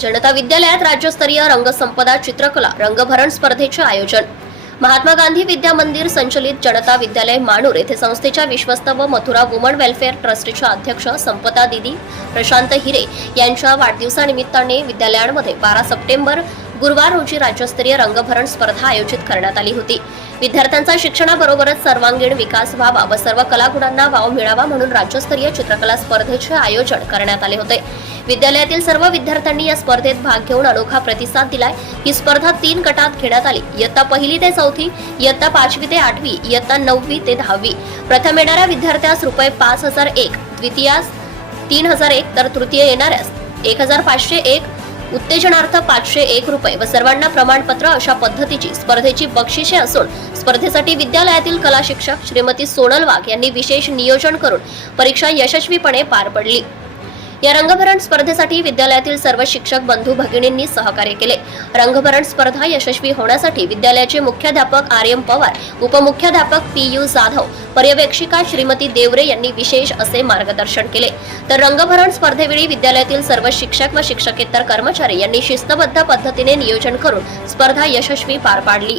जनता विद्यालयात राज्यस्तरीय रंगसंपदा चित्रकला रंगभरण स्पर्धेचे आयोजन. महात्मा गांधी विद्या मंदिर संचलित जनता विद्यालय माणूर येथे संस्थेच्या विश्वस्त व मथुरा वुमन वेलफेअर ट्रस्टच्या अध्यक्ष संपदा दिदी प्रशांत हिरे यांच्या वाढदिवसानिमित्ताने विद्यालयांमध्ये बारा सप्टेंबर गुरुवार रोजी राज्यस्तरीय रंगभरण स्पर्धा आयोजित करण्यात आली होती. विद्यार्थ्यांचा शिक्षणाबरोबरच सर्वांगीण विकास व्हावा. व सर्व कलागुणांना वाव मिळावा म्हणून राज्यस्तरीय चित्रकला स्पर्धेचे आयोजन करण्यात आले होते. विद्यालयातील सर्व विद्यार्थ्यांनी या स्पर्धेत भाग घेऊन अनोखा प्रतिसाद दिलाय. ही स्पर्धा तीन गटात घेण्यात आली. इयत्ता पहिली ते चौथी इयत्ता पाचवी ते आठवी इयत्ता नववी ते दहावी. प्रथम येणाऱ्या विद्यार्थ्यास रुपये पाच हजार एक द्वितीयास तीन हजार एक तर तृतीय येणाऱ्यास एक हजार पाचशे एक उत्तेजनार्थ पाचशे एक रुपये व सर्वांना प्रमाणपत्र अशा पद्धतीची स्पर्धेची बक्षिसे असून स्पर्धेसाठी विद्यालयातील कला शिक्षक श्रीमती सोनल वाघ यांनी विशेष नियोजन करून परीक्षा यशस्वीपणे पार पडली. या रंगभरण स्पर्धेसाठी विद्यालयातील सर्व शिक्षक बंधू भगिनींनी सहकार्य केले. रंगभरण स्पर्धा यशस्वी होण्यासाठी विद्यालयाचे मुख्याध्यापक आर एम पवार उपमुख्याध्यापक पी यू जाधव पर्यवेक्षिका श्रीमती देवरे यांनी विशेष असे मार्गदर्शन केले. तर रंगभरण स्पर्धेवेळी विद्यालयातील सर्व शिक्षक व शिक्षकेतर कर्मचारी यांनी शिस्तबद्ध पद्धतीने नियोजन करून स्पर्धा यशस्वी पार पाडली.